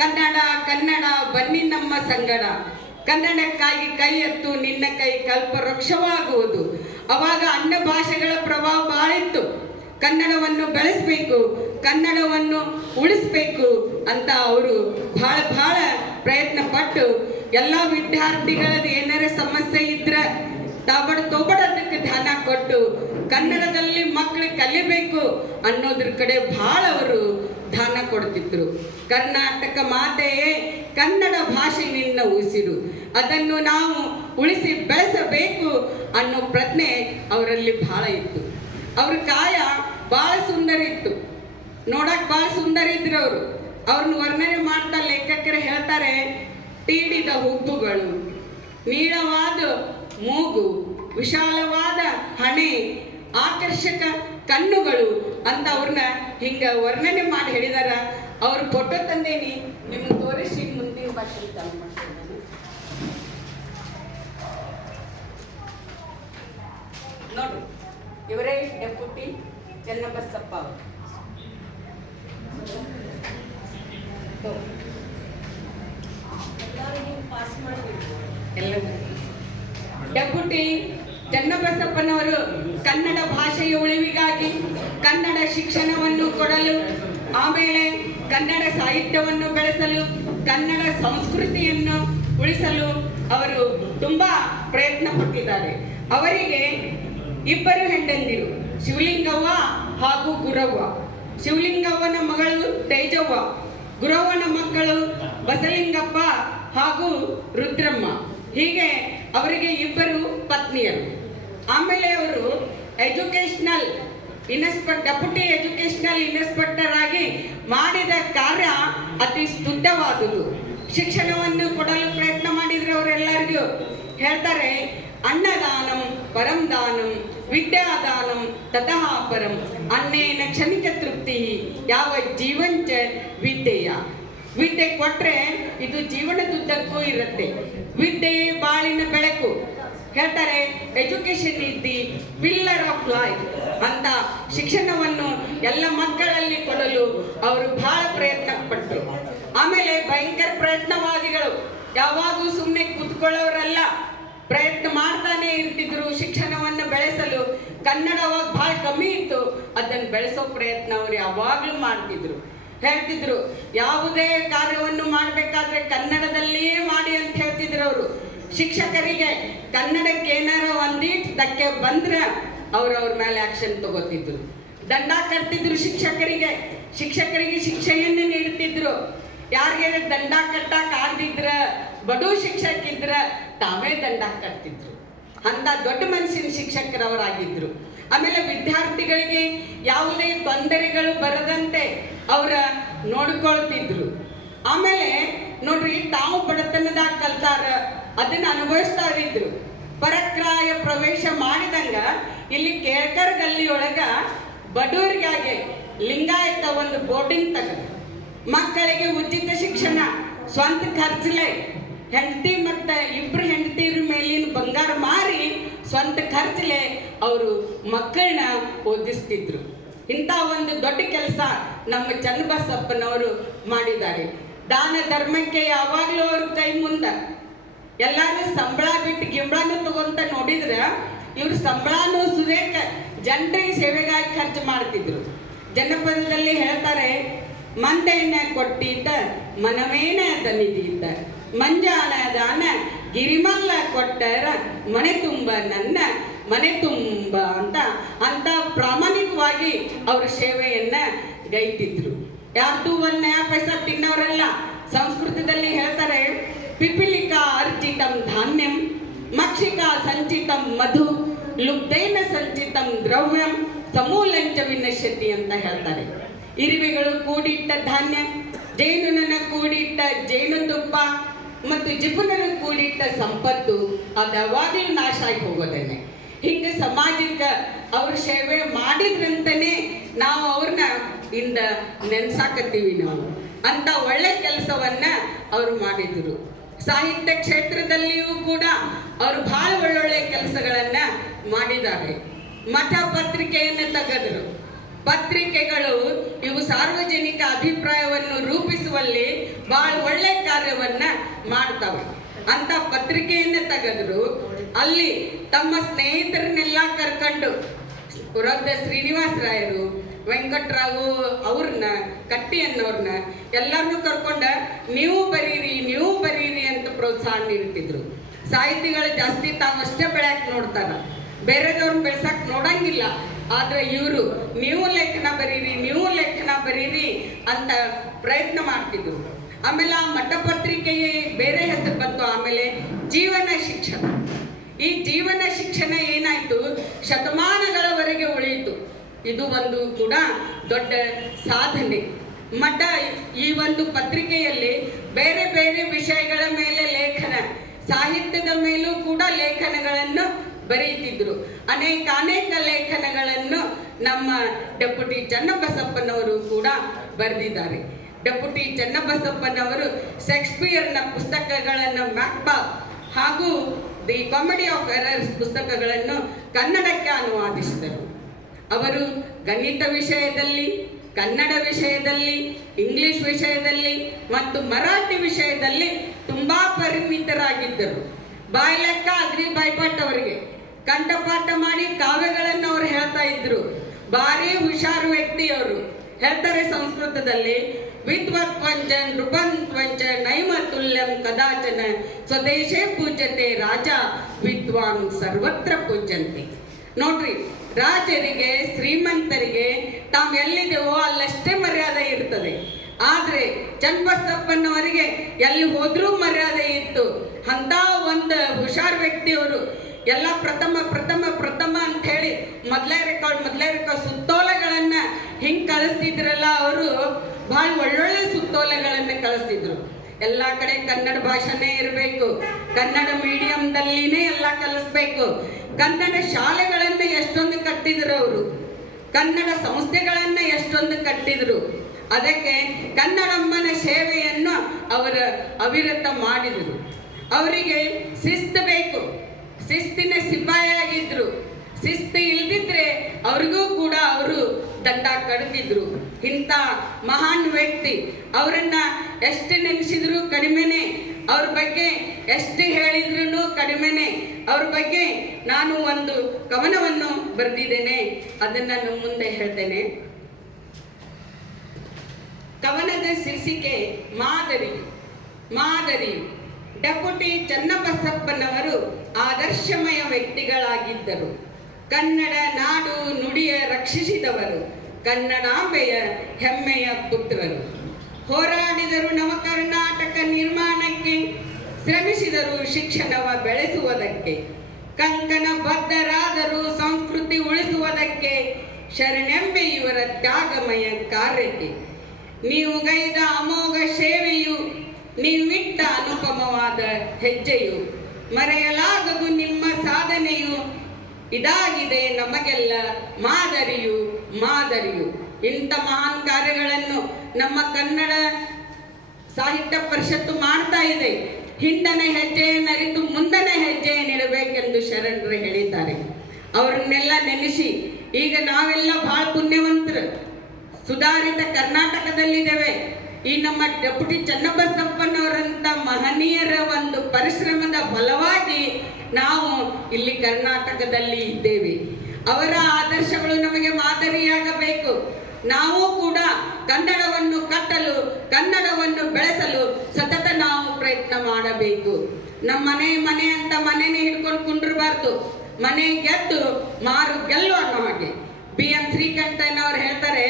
ಕನ್ನಡ ಕನ್ನಡ, ಬನ್ನಿ ನಮ್ಮ ಸಂಗಡ. ಕನ್ನಡಕ್ಕಾಗಿ ಕೈ ಎತ್ತು, ನಿನ್ನ ಕೈ ಕಲ್ಪ ವೃಕ್ಷವಾಗುವುದು ಅವಾಗ ಅನ್ಯ ಭಾಷೆಗಳ ಪ್ರಭಾವ ಬಹಳ ಇತ್ತು ಕನ್ನಡವನ್ನು ಬೆಳೆಸಬೇಕು, ಕನ್ನಡವನ್ನು ಉಳಿಸ್ಬೇಕು ಅಂತ ಅವರು ಬಹಳ ಬಹಳ ಪ್ರಯತ್ನ ಪಟ್ಟು ಎಲ್ಲ ವಿದ್ಯಾರ್ಥಿಗಳದ್ದು ಏನಾರ ಸಮಸ್ಯೆ ಇದ್ರೆ ತಾಬಡ ತೋಬಡ ಅದಕ್ಕೆ ಧ್ಯಾನ ಕೊಟ್ಟು ಕನ್ನಡದಲ್ಲಿ ಮಕ್ಕಳು ಕಲಿಬೇಕು ಅನ್ನೋದ್ರ ಕಡೆ ಬಹಳ ಅವರು ಧ್ಯಾನ ಕೊಡ್ತಿದ್ರು. ಕರ್ನಾಟಕ ಮಾತೆಯೇ ಕನ್ನಡ ಭಾಷೆ ನಿನ್ನ ಉಸಿರು. ಅದನ್ನು ನಾವು ಉಳಿಸಿ ಬೆಳೆಸಬೇಕು ಅನ್ನೋ ಪ್ರಜ್ಞೆ ಅವರಲ್ಲಿ ಬಹಳ ಇತ್ತು. ಅವ್ರ ಕಾಯ ಬಹಳ ಸುಂದರ ಇತ್ತು. ನೋಡಕ್ ಬಹಳ ಸುಂದರ ಇದ್ರು ಅವರು. ಅವ್ರನ್ನ ವರ್ಣನೆ ಮಾಡ್ತಾ ಲೇಖಕರು ಹೇಳ್ತಾರೆ, ತೀಡಿದ ಹುಬ್ಬುಗಳು ನೀಳವಾದ ಮೂಗು ವಿಶಾಲವಾದ ಹಣೆ ಆಕರ್ಷಕ ಕಣ್ಣುಗಳು ಅಂತ ಅವ್ರನ್ನ ಹಿಂಗ ವರ್ಣನೆ ಮಾಡಿ ಹೇಳಿದಾರ. ಅವ್ರ ಫೋಟೋ ತಂದೇನಿ ನಿಮ್ಗೆ ತೋರಿಸಿ ಮುಂದಿನ ಭಾಷೆ ನೋಡ್ರಿ ಇವರೇ ಡೆಪ್ಯೂಟಿ ಚೆನ್ನಬಸಪ್ಪ ಅವರು. ಎಲ್ಲರೂ. ಡೆಪ್ಯೂಟಿ ಚನ್ನಬಸಪ್ಪನವರು ಕನ್ನಡ ಭಾಷೆಯ ಉಳಿವಿಗಾಗಿ ಕನ್ನಡ ಶಿಕ್ಷಣವನ್ನು ಕೊಡಲು, ಆಮೇಲೆ ಕನ್ನಡ ಸಾಹಿತ್ಯವನ್ನು ಬೆಳೆಸಲು, ಕನ್ನಡ ಸಂಸ್ಕೃತಿಯನ್ನು ಉಳಿಸಲು ಅವರು ತುಂಬಾ ಪ್ರಯತ್ನ ಪಟ್ಟಿದ್ದಾರೆ. ಅವರಿಗೆ ಇಬ್ಬರು ಹೆಂಡಂದಿರು ಶಿವಲಿಂಗವ್ವ ಹಾಗೂ ಗುರವ್ವ. ಶಿವಲಿಂಗವ್ವನ ಮಗಳು ತೇಜವ್ವ, ಗುರವ್ವನ ಮಕ್ಕಳು ಬಸಲಿಂಗಪ್ಪ ಹಾಗೂ ರುದ್ರಮ್ಮ. ಹೀಗೆ ಅವರಿಗೆ ಇಬ್ಬರು ಪತ್ನಿಯರು. ಆಮೇಲೆ ಅವರು educational inspector deputy educational inspector ಆಗಿ ಮಾಡಿದ ಕಾರ್ಯ ಅತಿ ಸ್ತುತ್ಯವಾದುದು ಶಿಕ್ಷಣವನ್ನು ಕೊಡಲು ಪ್ರಯತ್ನ ಮಾಡಿದ್ರು ಅವರೆಲ್ಲರಿಗೂ. ಹೇಳ್ತಾರೆ, ಅನ್ನದಾನಂ ಪರಂ ದಾನಂ ವಿದ್ಯಾದಾನಂ ತತಃ ಪರಂ ಅನ್ನೇನ ಕ್ಷಣಿಕ ತೃಪ್ತಿ ಯಾವ ಜೀವಂಚ ವಿದ್ಯೆಯ? ವಿದ್ಯೆ ಕೊಟ್ಟರೆ ಇದು ಜೀವನದುದ್ದಕ್ಕೂ ಇರುತ್ತೆ. ವಿದ್ಯೆ ಬಾಳಿನ ಬೆಳಕು. ಹೇಳ್ತಾರೆ education is the pillar of life ಅಂತ ಶಿಕ್ಷಣವನ್ನು ಎಲ್ಲ ಮಕ್ಕಳಲ್ಲಿ ಕೊಡಲು ಅವರು ಬಹಳ ಪ್ರಯತ್ನ ಪಟ್ಟರು ಆಮೇಲೆ ಭಯಂಕರ ಪ್ರಯತ್ನವಾದಿಗಳು ಯಾವಾಗಲೂ ಸುಮ್ಮನೆ ಕೂತ್ಕೊಳ್ಳೋರಲ್ಲ. ಪ್ರಯತ್ನ ಮಾಡ್ತಾನೆ ಇರ್ತಿದ್ರು ಶಿಕ್ಷಣವನ್ನು ಬೆಳೆಸಲು. ಕನ್ನಡವಾಗ ಬಹಳ ಕಮ್ಮಿ ಇತ್ತು. ಅದನ್ನು ಬೆಳೆಸೋ ಪ್ರಯತ್ನ ಅವರು ಯಾವಾಗಲೂ ಮಾಡ್ತಿದ್ರು. ಹೇಳ್ತಿದ್ರು, ಯಾವುದೇ ಕಾರ್ಯವನ್ನು ಮಾಡಬೇಕಾದ್ರೆ ಕನ್ನಡದಲ್ಲಿಯೇ ಮಾಡಿ ಅಂತ ಹೇಳ್ತಿದ್ರು ಅವರು. ಶಿಕ್ಷಕರಿಗೆ ಕನ್ನಡಕ್ಕೆ ಏನಾರೋ ಒಂದೀಟ್ ಧಕ್ಕೆ ಬಂದ್ರೆ ಅವ್ರು ಅವ್ರ ಮೇಲೆ ಆಕ್ಷನ್ ತಗೋತಿದ್ರು. ದಂಡ ಕಟ್ತಿದ್ರು ಶಿಕ್ಷಕರಿಗೆ. ಶಿಕ್ಷಕರಿಗೆ ಶಿಕ್ಷೆಯನ್ನು ನೀಡುತ್ತಿದ್ರು ಯಾರಿಗೆ ದಂಡ ಕಟ್ಟಕ್ ಆಗದಿದ್ರ, ಬಡು ಶಿಕ್ಷಕಿದ್ರ ತಾವೇ ದಂಡ ಕಟ್ತಿದ್ರು. ಅಂತ ದೊಡ್ಡ ಮನಸ್ಸಿನ ಶಿಕ್ಷಕರವರಾಗಿದ್ರು ಆಮೇಲೆ ವಿದ್ಯಾರ್ಥಿಗಳಿಗೆ ಯಾವುದೇ ತೊಂದರೆಗಳು ಬರದಂತೆ ಅವರ ನೋಡ್ಕೊಳ್ತಿದ್ರು. ಆಮೇಲೆ ನೋಡ್ರಿ, ತಾವು ಬಡತನದಾಗ ಕಲ್ತಾರ ಅದನ್ನ ಅನುಭವಿಸ್ತಾರಿದ್ರು ಪರಕ್ರಾಯ ಪ್ರವೇಶ ಮಾಡಿದಂಗ ಇಲ್ಲಿ ಕೇಳ್ಕರ್ ಗಲ್ಲಿಯೊಳಗ ಬಡವರಿಗಾಗಿ ಲಿಂಗಾಯತ ಒಂದು ಬೋರ್ಡಿಂಗ್ ತಗ ಮಕ್ಕಳಿಗೆ ಉಚಿತ ಶಿಕ್ಷಣ, ಸ್ವಂತ ಖರ್ಚಲೆ, ಹೆಂಡತಿ ಮತ್ತು ಇಬ್ರು ಹೆಂಡತಿರ ಮೇಲಿನ ಬಂಗಾರ ಮಾರಿ ಸ್ವಂತ ಖರ್ಚಲೆ ಅವರು ಮಕ್ಕಳನ್ನ ಓದಿಸ್ತಿದ್ರು. ಇಂಥ ಒಂದು ದೊಡ್ಡ ಕೆಲಸ ನಮ್ಮ ಚನ್ನಬಸಪ್ಪನವರು ಮಾಡಿದ್ದಾರೆ. ದಾನ ಧರ್ಮಕ್ಕೆ ಯಾವಾಗಲೂ ಅವ್ರ ಕೈ ಮುಂದೆ. ಎಲ್ಲಾರು ಸಂಬಳ ಬಿಟ್ಟು ಗಿಂಬಳನು ತಗೊಂತ ನೋಡಿದ್ರೆ ಇವ್ರು ಸಂಬಳನು ಸುರೇಕ ಜನರಿಗೆ ಸೇವೆಗಾಗಿ ಖರ್ಚು ಮಾಡ್ತಿದ್ರು. ಜನಪದದಲ್ಲಿ ಹೇಳ್ತಾರೆ ಮಂದೆಯನ್ನ ಕೊಟ್ಟಿದ್ದ ಮನವೇನ ದನಿದಿದ್ದ, ಮಂಜಾನ ದಾನ ಗಿರಿಮಲ್ಲ ಕೊಟ್ಟರ ಮನೆ ತುಂಬ ನನ್ನ, ಮನೆ ತುಂಬ ಅಂತ ಅಂತ ಪ್ರಾಮಾಣಿಕವಾಗಿ ಅವ್ರ ಸೇವೆಯನ್ನ ಗೈತಿದ್ರು. ಯಾರ್ದು ಒಂದ್ ನಯ ಪೈಸಾ ತಿನ್ನೋರೆಲ್ಲ ಸಂಸ್ಕೃತದಲ್ಲಿ ಹೇಳ್ತಾರೆ ಪಿಪಿಲಿಕಾ ಅರ್ಜಿತಂ ಧಾನ್ಯಂ ಮಕ್ಷಿಕಾ ಸಂಚಿತಂ ಮಧು ಲುಬ್ಧೈನ ಸಂಚಿತಂ ದ್ರವ್ಯಂ ಸಮೂಲಂಚ ವಿನಶ್ಯತಿ ಅಂತ ಹೇಳ್ತಾರೆ. ಇರುವೆಗಳು ಕೂಡಿಟ್ಟ ಧಾನ್ಯ, ಜೇನುನನ ಕೂಡಿಟ್ಟ ಜೇನುತುಪ್ಪ ಮತ್ತು ಜಿಪುನನ ಕೂಡಿಟ್ಟ ಸಂಪತ್ತು ಅದು ಯಾವಾಗಲೂ ನಾಶ ಆಗಿ ಹೋಗೋದನ್ನೇ. ಹಿಂಗೆ ಸಮಾಜಕ್ಕೆ ಅವ್ರ ಸೇವೆ ಮಾಡಿದ್ರಂತನೇ ನಾವು ಅವ್ರನ್ನ ಇಂದ ನೆನ್ಸಾಕತ್ತೀವಿ ನಾವು. ಅಂತ ಒಳ್ಳೆ ಕೆಲಸವನ್ನ ಅವ್ರು ಮಾಡಿದ್ರು. ಸಾಹಿತ್ಯ ಕ್ಷೇತ್ರದಲ್ಲಿಯೂ ಕೂಡ ಅವರು ಬಹಳ ಒಳ್ಳೊಳ್ಳೆ ಕೆಲಸಗಳನ್ನ ಮಾಡಿದ್ದಾರೆ. ಮಠ ಪತ್ರಿಕೆಯನ್ನು ತಗದರು. ಪತ್ರಿಕೆಗಳು ಇವು ಸಾರ್ವಜನಿಕ ಅಭಿಪ್ರಾಯವನ್ನು ರೂಪಿಸುವಲ್ಲಿ ಬಹಳ ಒಳ್ಳೆ ಕಾರ್ಯವನ್ನ ಮಾಡ್ತವೆ. ಅಂತ ಪತ್ರಿಕೆಯನ್ನು ತೆಗೆದ್ರು. ಅಲ್ಲಿ ತಮ್ಮ ಸ್ನೇಹಿತರನ್ನೆಲ್ಲ ಕರ್ಕೊಂಡು ಶ್ರೀನಿವಾಸ ರಾಯರು ವೆಂಕಟರಾವು ಅವ್ರನ್ನ ಕಟ್ಟಿ ಅನ್ನೋರ್ನ ಎಲ್ಲರನ್ನೂ ಕರ್ಕೊಂಡ ನೀವು ಬರೀರಿ ನೀವು ಬರೀರಿ ಅಂತ ಪ್ರೋತ್ಸಾಹ ನೀಡ್ತಿದ್ರು. ಸಾಹಿತಿಗಳು ಜಾಸ್ತಿ ತಾವಷ್ಟೇ ಬೆಳ್ಯಾಕ್ ನೋಡ್ತಾರ. ಬೇರೆದವ್ರನ್ನ ಬೆಳ್ಸಕ್ ನೋಡಂಗಿಲ್ಲ. ಆದ್ರೆ ಇವರು, ನೀವು ಲೇಖನ ಬರೀರಿ, ನೀವು ಲೇಖನ ಬರೀರಿ ಅಂತ ಪ್ರಯತ್ನ ಮಾಡ್ತಿದ್ರು. ಆಮೇಲೆ ಆ ಮಠಪತ್ರಿಕೆಯೇ ಬೇರೆ ಹೆಸರು ಬಂತು, ಆಮೇಲೆ ಜೀವನ ಶಿಕ್ಷಣ. ಈ ಜೀವನ ಶಿಕ್ಷಣ ಏನಾಯ್ತು ಉಳಿಯಿತು ಇದು ಒಂದು ಕೂಡ ದೊಡ್ಡ ಸಾಧನೆ. ಮಠ ಈ ಒಂದು ಪತ್ರಿಕೆಯಲ್ಲಿ ಬೇರೆ ಬೇರೆ ವಿಷಯಗಳ ಮೇಲೆ ಲೇಖನ, ಸಾಹಿತ್ಯದ ಮೇಲೂ ಕೂಡ ಲೇಖನಗಳನ್ನು ಬರೆಯುತ್ತಿದ್ರು. ಅನೇಕ ಅನೇಕ ಲೇಖನಗಳನ್ನು ನಮ್ಮ ಡೆಪ್ಯೂಟಿ ಚನ್ನಬಸಪ್ಪನವರು ಕೂಡ ಬರೆದಿದ್ದಾರೆ. ಡೆಪ್ಯೂಟಿ ಚನ್ನಬಸಪ್ಪನವರು ಶೇಕ್ಸ್ಪಿಯರ್ನ ಪುಸ್ತಕಗಳನ್ನು ಮ್ಯಾಕ್ಬಾಕ್ ಹಾಗೂ ದಿ ಕಾಮಿಡಿ ಆಫ್ ಎರರ್ಸ್ ಪುಸ್ತಕಗಳನ್ನು ಕನ್ನಡಕ್ಕೆ ಅನುವಾದಿಸಿದರು. ಅವರು ಗಣಿತ ವಿಷಯದಲ್ಲಿ, ಕನ್ನಡ ವಿಷಯದಲ್ಲಿ, ಇಂಗ್ಲಿಷ್ ವಿಷಯದಲ್ಲಿ ಮತ್ತು ಮರಾಠಿ ವಿಷಯದಲ್ಲಿ ತುಂಬಾ ಪರಿಣಿತರಾಗಿದ್ದರು ಬಾಯ್ಲೆಕ್ಕ, ಅಗ್ರಿ ಬಾಯ್ಪಾಟ್ ಅವರಿಗೆ ಕಂಠಪಾಠ ಮಾಡಿ ಕಾವ್ಯಗಳನ್ನು ಅವರು ಹೇಳ್ತಾ ಇದ್ರು. ಭಾರಿ ಹುಷಾರು ವ್ಯಕ್ತಿ ಅವರು ಹೇಳ್ತಾರೆ ಸಂಸ್ಕೃತದಲ್ಲಿ ವಿದ್ವತ್ ವಂಚ ನೃಪಂತ್ ವಂಚ ನೈಮ ತುಲ್ಯಂ ಕದಾಚನ ಸ್ವದೇಶೇ ಪೂಜ್ಯತೆ ರಾಜ, ವಿದ್ವಾನ್ ಸರ್ವತ್ರ ಪೂಜ್ಯಂತೆ. ನೋಡ್ರಿ, ರಾಜರಿಗೆ, ಶ್ರೀಮಂತರಿಗೆ ತಾವು ಎಲ್ಲಿದೆವೋ ಅಲ್ಲಷ್ಟೇ ಮರ್ಯಾದೆ ಇರ್ತದೆ. ಆದ್ರೆ ಚನ್ನಬಸಪ್ಪನವರಿಗೆ ಎಲ್ಲಿ ಹೋದ್ರೂ ಮರ್ಯಾದೆ ಇತ್ತು. ಅಂತ ಒಂದು ಹುಷಾರ್ ವ್ಯಕ್ತಿಯವರು ಎಲ್ಲ ಪ್ರಥಮ ಪ್ರಥಮ ಪ್ರಥಮ ಅಂತ ಹೇಳಿ ಮೊದಲೇ ರೆಕಾರ್ಡ್ ಮೊದಲೇ ರೆಕಾರ್ಡ್ ಸುತ್ತೋಲೆಗಳನ್ನ ಹಿಂಗೆ ಕಳಿಸ್ತಿದ್ರಲ್ಲ ಅವರು ಬಹಳ ಒಳ್ಳೊಳ್ಳೆ ಸುತ್ತೋಲೆಗಳನ್ನ ಕಳಿಸ್ತಿದ್ರು ಎಲ್ಲ ಕಡೆ ಕನ್ನಡ ಭಾಷೆನೇ ಇರಬೇಕು. ಕನ್ನಡ ಮೀಡಿಯಂದಲ್ಲಿನೇ ಎಲ್ಲ ಕಲಿಸ್ಬೇಕು. ಕನ್ನಡ ಶಾಲೆಗಳನ್ನು ಎಷ್ಟೊಂದು ಕಟ್ಟಿದ್ರು ಅವರು. ಕನ್ನಡ ಸಂಸ್ಥೆಗಳನ್ನು ಎಷ್ಟೊಂದು ಕಟ್ಟಿದ್ರು. ಅದಕ್ಕೆ ಕನ್ನಡಮ್ಮನ ಸೇವೆಯನ್ನು ಅವರ ಅವಿರತ ಮಾಡಿದರು. ಅವರಿಗೆ ಶಿಸ್ತು ಬೇಕು. ಶಿಸ್ತಿನ ಸಿಪಾಯಿಯಾಗಿದ್ರು. ಶಿಸ್ತು ಇಲ್ದಿದ್ರೆ ಅವ್ರಿಗೂ ಕೂಡ ಅವರು ದಂಡ ಕಡ್ತಿದ್ರು ಇಂಥ ಮಹಾನ್ ವ್ಯಕ್ತಿ. ಅವರನ್ನು ಎಷ್ಟು ನೆನೆಸಿದ್ರು ಕಡಿಮೆನೆ ಅವ್ರ ಬಗ್ಗೆ ಎಷ್ಟು ಹೇಳಿದ್ರು ಕಡಿಮೆನೆ. ಅವ್ರ ಬಗ್ಗೆ ನಾನು ಒಂದು ಕವನವನ್ನು ಬರೆದಿದ್ದೇನೆ. ಅದನ್ನ ನಿಮ್ಮ ಮುಂದೆ ಹೇಳ್ತೇನೆ. ಕವನದ ಶೀರ್ಷಿಕೆ ಮಾದರಿ. ಮಾದರಿ. ಡೆಪುಟಿ ಚನ್ನಬಸಪ್ಪನವರು ಆದರ್ಶಮಯ ವ್ಯಕ್ತಿಗಳಾಗಿದ್ದರು. ಕನ್ನಡ ನಾಡು ನುಡಿಯ ರಕ್ಷಿಸಿದವರು. ಕನ್ನಡಾಂಬೆಯ ಹೆಮ್ಮೆಯ ಪುತ್ರರು. ಹೋರಾಡಿದರು ನವ ಕರ್ನಾಟಕ ನಿರ್ಮಾಣಕ್ಕೆ, ಶ್ರಮಿಸಿದರು ಶಿಕ್ಷಣವ ಬೆಳೆಸುವುದಕ್ಕೆ, ಕಂಕಣ ಬದ್ಧರಾದರು ಸಂಸ್ಕೃತಿ ಉಳಿಸುವುದಕ್ಕೆ, ಶರಣೆಂಬೆ ಇವರ ತ್ಯಾಗಮಯ ಕಾರ್ಯಕ್ಕೆ. ನೀವು ಗೈದ ಅಮೋಘ ಸೇವೆಯು ನೀವಿಟ್ಟ ಅನುಪಮವಾದ ಹೆಜ್ಜೆಯು, ಮರೆಯಲಾಗದು ನಿಮ್ಮ ಸಾಧನೆಯು, ಇದಾಗಿದೆ ನಮಗೆಲ್ಲ ಮಾದರಿಯು ಮಾದರಿಯು. ಇಂಥ ಮಹಾನ್ ಕಾರ್ಯಗಳನ್ನು ನಮ್ಮ ಕನ್ನಡ ಸಾಹಿತ್ಯ ಪರಿಷತ್ತು ಮಾಡ್ತಾ ಇದೆ. ಹಿಂದನ ಹೆಜ್ಜೆಯನ್ನು ಅರಿತು ಮುಂದನ ಹೆಜ್ಜೆಯನ್ನಿಡಬೇಕೆಂದು ಶರಣರು ಹೇಳಿದ್ದಾರೆ. ಅವರನ್ನೆಲ್ಲ ನೆನೆಸಿ, ಈಗ ನಾವೆಲ್ಲ ಬಹಳ ಪುಣ್ಯವಂತರು. ಸುಧಾರಿತ ಕರ್ನಾಟಕದಲ್ಲಿದ್ದೇವೆ. ಈ ನಮ್ಮ ಡೆಪ್ಯೂಟಿ ಚನ್ನಬಸಪ್ಪನವರಂತ ಮಹನೀಯರ ಒಂದು ಪರಿಶ್ರಮದ ಫಲವಾಗಿ ನಾವು ಇಲ್ಲಿ ಕರ್ನಾಟಕದಲ್ಲಿ ಇದ್ದೇವೆ. ಅವರ ಆದರ್ಶಗಳು ನಮಗೆ ಮಾದರಿಯಾಗಬೇಕು. ನಾವು ಕೂಡ ಕನ್ನಡವನ್ನು ಕಟ್ಟಲು, ಕನ್ನಡವನ್ನು ಬೆಳೆಸಲು ಸತತ ನಾವು ಪ್ರಯತ್ನ ಮಾಡಬೇಕು. ನಮ್ಮ ಮನೆ ಮನೆ ಅಂತ ಮನೆನೇ ಹಿಡ್ಕೊಂಡು ಕುಂಡಿರಬಾರ್ದು. ಮನೆ ಗೆದ್ದು ಮಾರು ಗೆಲ್ಲು ಅನ್ನೋ ಹಾಗೆ ಬಿ ಎಂ ಶ್ರೀಕಂಠನವರು ಹೇಳ್ತಾರೆ,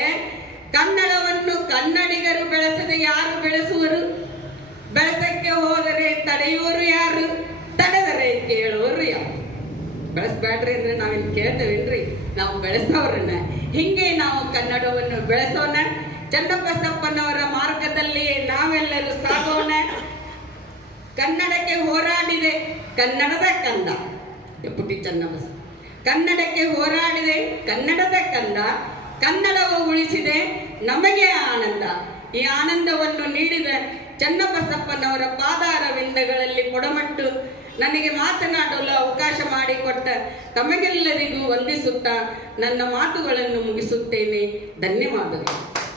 ಕನ್ನಡವನ್ನು ಕನ್ನಡಿಗರು ಬೆಳೆಸದೆ ಯಾರು ಬೆಳೆಸುವರು? ಬೆಳೆಸಕ್ಕೆ ಹೋದರೆ ತಡೆಯುವರು ಯಾರು? ತಡೆದರೆ ಕೇಳುವರು ಯಾರು? ಬೆಳೆಸ್ಬೇಡ್ರಿ ಅಂದ್ರೆ ನಾವಿನ್ ಕೇಳ್ತೇವೇನ್ರಿ ನಾವು ಬೆಳೆಸೋರನ್ನ. ಹಿಂಗೆ ನಾವು ಕನ್ನಡವನ್ನು ಬೆಳೆಸೋಣ. ಚನ್ನಬಸಪ್ಪನವರ ಮಾರ್ಗದಲ್ಲಿ ನಾವೆಲ್ಲರೂ ಸಾಗೋಣ. ಕನ್ನಡಕ್ಕೆ ಹೋರಾಡಿದೆ ಕನ್ನಡದ ಕಂದ. ಡೆಪ್ಯೂಟಿ ಚನ್ನಬಸ ಕನ್ನಡಕ್ಕೆ ಹೋರಾಡಿದೆ ಕನ್ನಡದ ಕಂದ. ಕನ್ನಡವು ಉಳಿಸಿದೆ ನಮಗೆ ಆನಂದ. ಈ ಆನಂದವನ್ನು ನೀಡಿದ ಚನ್ನಬಸಪ್ಪನವರ ಪಾದಾರವಿಂದಗಳಲ್ಲಿ ಕೊಡಮಟ್ಟು ನನಗೆ ಮಾತನಾಡಲು ಅವಕಾಶ ಮಾಡಿಕೊಟ್ಟ ತಮಗೆಲ್ಲರಿಗೂ ವಂದಿಸುತ್ತಾ ನನ್ನ ಮಾತುಗಳನ್ನು ಮುಗಿಸುತ್ತೇನೆ. ಧನ್ಯವಾದಗಳು.